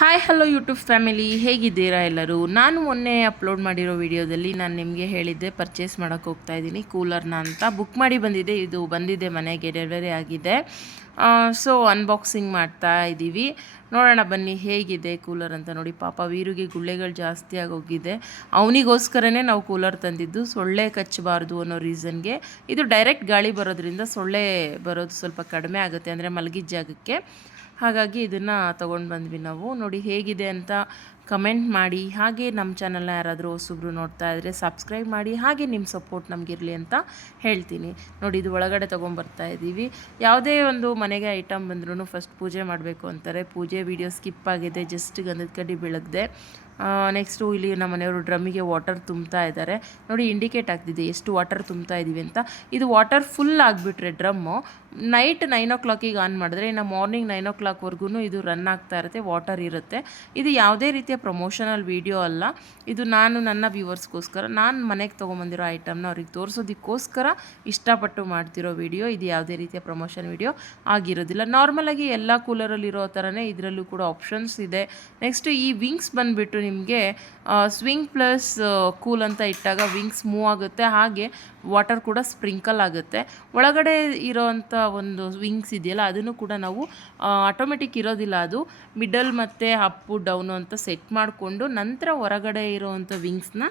Hi hello YouTube family, ಹೇಗಿದ್ದೀರಾ ಎಲ್ಲರೂ? ನಾನು ಮೊನ್ನೆ ಅಪ್ಲೋಡ್ ಮಾಡಿರೋ ವಿಡಿಯೋದಲ್ಲಿ ನಾನು ನಿಮಗೆ ಹೇಳಿದ್ದೆ ಪರ್ಚೇಸ್ ಮಾಡೋಕ್ಕೆ ಹೋಗ್ತಾ ಇದ್ದೀನಿ ಕೂಲರ್ನ ಅಂತ. ಬುಕ್ ಮಾಡಿ ಬಂದಿದೆ, ಇದು ಬಂದಿದೆ ಮನೆಗೆ, ಡೆಲಿವರಿ ಆಗಿದೆ. ಸೊ ಅನ್ಬಾಕ್ಸಿಂಗ್ ಮಾಡ್ತಾ ಇದ್ದೀವಿ. ನೋಡೋಣ ಬನ್ನಿ ಹೇಗಿದೆ ಕೂಲರ್ ಅಂತ. ನೋಡಿ ಪಾಪ ವೀರುಗೆ ಗುಳ್ಳೆಗಳು ಜಾಸ್ತಿ ಆಗೋಗಿದೆ. ಅವನಿಗೋಸ್ಕರನೇ ನಾವು ಕೂಲರ್ ತಂದಿದ್ದು, ಸೊಳ್ಳೆ ಕಚ್ಚಬಾರ್ದು ಅನ್ನೋ ರೀಸನ್ಗೆ. ಇದು ಡೈರೆಕ್ಟ್ ಗಾಳಿ ಬರೋದ್ರಿಂದ ಸೊಳ್ಳೆ ಬರೋದು ಸ್ವಲ್ಪ ಕಡಿಮೆ ಆಗುತ್ತೆ, ಅಂದರೆ ಮಲಗಿದ ಜಾಗಕ್ಕೆ. ಹಾಗಾಗಿ ಇದನ್ನು ತೊಗೊಂಡು ಬಂದ್ವಿ ನಾವು. ನೋಡಿ ಹೇಗಿದೆ ಅಂತ ಕಮೆಂಟ್ ಮಾಡಿ. ಹಾಗೆ ನಮ್ಮ ಚಾನಲ್ನ ಯಾರಾದರೂ ಹೊಸಬ್ರು ನೋಡ್ತಾ ಇದ್ದರೆ ಸಬ್ಸ್ಕ್ರೈಬ್ ಮಾಡಿ. ಹಾಗೆ ನಿಮ್ಮ ಸಪೋರ್ಟ್ ನಮಗಿರಲಿ ಅಂತ ಹೇಳ್ತೀನಿ. ನೋಡಿ ಇದು ಒಳಗಡೆ ತೊಗೊಂಬರ್ತಾ ಇದ್ದೀವಿ. ಯಾವುದೇ ಒಂದು ಮನೆಗೆ ಐಟಮ್ ಬಂದ್ರೂ ಫಸ್ಟ್ ಪೂಜೆ ಮಾಡಬೇಕು ಅಂತಾರೆ. ಪೂಜೆ ವಿಡಿಯೋ ಸ್ಕಿಪ್ ಆಗಿದೆ, ಜಸ್ಟ್ ಗಂಧದ ಕಡ್ಡಿ ಬೆಳಗ್ದೆ. ನೆಕ್ಸ್ಟು ಇಲ್ಲಿ ನಮ್ಮ ಮನೆಯವರು ಡ್ರಮ್ಮಿಗೆ ವಾಟರ್ ತುಂಬ್ತಾ ಇದ್ದಾರೆ. ನೋಡಿ ಇಂಡಿಕೇಟ್ ಆಗ್ತಿದೆ ಎಷ್ಟು ವಾಟರ್ ತುಂಬ್ತಾ ಇದ್ದೀವಿ ಅಂತ. ಇದು ವಾಟರ್ ಫುಲ್ ಆಗಿಬಿಟ್ರೆ ಡ್ರಮ್ಮು ನೈಟ್ 9 o'clock ಆನ್ ಮಾಡಿದ್ರೆ ಇನ್ನು ಮಾರ್ನಿಂಗ್ 9 o'clockವರೆಗೂ ಇದು ರನ್ ಆಗ್ತಾ ಇರುತ್ತೆ, ವಾಟರ್ ಇರುತ್ತೆ. ಇದು ಯಾವುದೇ ರೀತಿಯ ಪ್ರಮೋಷನಲ್ ವೀಡಿಯೋ ಅಲ್ಲ. ಇದು ನಾನು ನನ್ನ ವ್ಯೂವರ್ಸ್ಗೋಸ್ಕರ, ನಾನು ಮನೆಗೆ ತೊಗೊಂಬಂದಿರೋ ಐಟಮ್ನ ಅವ್ರಿಗೆ ತೋರಿಸೋದಕ್ಕೋಸ್ಕರ ಇಷ್ಟಪಟ್ಟು ಮಾಡ್ತಿರೋ ವಿಡಿಯೋ. ಇದು ಯಾವುದೇ ರೀತಿಯ ಪ್ರಮೋಷನ್ ವಿಡಿಯೋ ಆಗಿರೋದಿಲ್ಲ. ನಾರ್ಮಲಾಗಿ ಎಲ್ಲ ಕೂಲರಲ್ಲಿರೋ ಥರನೇ ಇದರಲ್ಲೂ ಕೂಡ ಆಪ್ಷನ್ಸ್ ಇದೆ. ನೆಕ್ಸ್ಟ್ ಈ ವಿಂಗ್ಸ್ ಬಂದುಬಿಟ್ಟು ನಿಮಗೆ ಸ್ವಿಂಗ್ ಪ್ಲಸ್ ಕೂಲ್ ಅಂತ ಇಟ್ಟಾಗ ವಿಂಗ್ಸ್ ಮೂವ್ ಆಗುತ್ತೆ, ಹಾಗೆ ವಾಟರ್ ಕೂಡ ಸ್ಪ್ರಿಂಕಲ್ ಆಗುತ್ತೆ. ಒಳಗಡೆ ಇರೋವಂಥ ಒಂದು ವಿಂಗ್ಸ್ ಇದೆಯಲ್ಲ ಅದನ್ನು ಕೂಡ ನಾವು ಆಟೋಮೆಟಿಕ್ ಇರೋದಿಲ್ಲ, ಅದು ಮಿಡಲ್ ಮತ್ತು ಅಪ್ಪು ಡೌನು ಅಂತ ಸೆಟ್ ಮಾಡಿಕೊಂಡು ನಂತರ ಹೊರಗಡೆ ಇರೋವಂಥ ವಿಂಗ್ಸ್ನ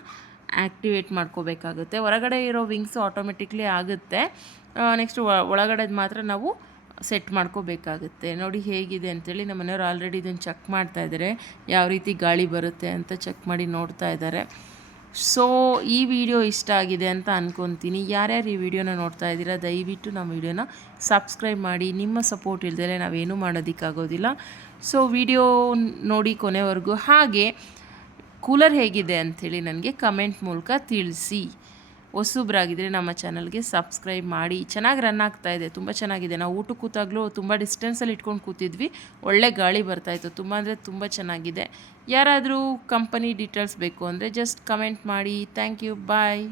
ಆ್ಯಕ್ಟಿವೇಟ್ ಮಾಡ್ಕೋಬೇಕಾಗುತ್ತೆ. ಹೊರಗಡೆ ಇರೋ ವಿಂಗ್ಸು ಆಟೋಮೆಟಿಕ್ಲಿ ಆಗುತ್ತೆ. ನೆಕ್ಸ್ಟ್ ಒಳಗಡೆದು ಮಾತ್ರ ನಾವು ಸೆಟ್ ಮಾಡ್ಕೋಬೇಕಾಗುತ್ತೆ. ನೋಡಿ ಹೇಗಿದೆ ಅಂತೇಳಿ ನಮ್ಮ ಮನೆಯವರು ಆಲ್ರೆಡಿ ಇದನ್ನು ಚೆಕ್ ಮಾಡ್ತಾ ಇದ್ದಾರೆ, ಯಾವ ರೀತಿ ಗಾಳಿ ಬರುತ್ತೆ ಅಂತ ಚೆಕ್ ಮಾಡಿ ನೋಡ್ತಾ ಇದ್ದಾರೆ. ಸೊ ಈ ವಿಡಿಯೋ ಇಷ್ಟ ಆಗಿದೆ ಅಂತ ಅಂದ್ಕೊತೀನಿ. ಯಾರ್ಯಾರು ಈ ವಿಡಿಯೋನ ನೋಡ್ತಾ ಇದ್ದೀರಾ ದಯವಿಟ್ಟು ನಮ್ಮ ವಿಡಿಯೋನ ಸಬ್ಸ್ಕ್ರೈಬ್ ಮಾಡಿ. ನಿಮ್ಮ ಸಪೋರ್ಟ್ ಇಲ್ಲದೆ ನಾವೇನೂ ಮಾಡೋದಕ್ಕಾಗೋದಿಲ್ಲ. ಸೊ ವಿಡಿಯೋ ನೋಡಿ ಕೊನೆವರೆಗೂ. ಹಾಗೆ ಕೂಲರ್ ಹೇಗಿದೆ ಅಂಥೇಳಿ ನನಗೆ ಕಮೆಂಟ್ ಮೂಲಕ ತಿಳಿಸಿ. ಹೊಸಬ್ರಾಗಿದ್ದರೆ ನಮ್ಮ ಚಾನಲ್ಗೆ ಸಬ್ಸ್ಕ್ರೈಬ್ ಮಾಡಿ. ಚೆನ್ನಾಗಿ ರನ್ ಆಗ್ತಾ ಇದೆ, ತುಂಬ ಚೆನ್ನಾಗಿದೆ. ನಾವು ಊಟಕ್ಕೆ ಕೂತಾಗಲೂ ತುಂಬ ಡಿಸ್ಟೆನ್ಸಲ್ಲಿ ಇಟ್ಕೊಂಡು ಕೂತಿದ್ವಿ, ಒಳ್ಳೆ ಗಾಳಿ ಬರ್ತಾಯಿತ್ತು, ತುಂಬ ಅಂದರೆ ತುಂಬ ಚೆನ್ನಾಗಿದೆ. ಯಾರಾದರೂ ಕಂಪನಿ ಡೀಟೇಲ್ಸ್ ಬೇಕು ಅಂದರೆ ಜಸ್ಟ್ ಕಮೆಂಟ್ ಮಾಡಿ. Thank you, bye.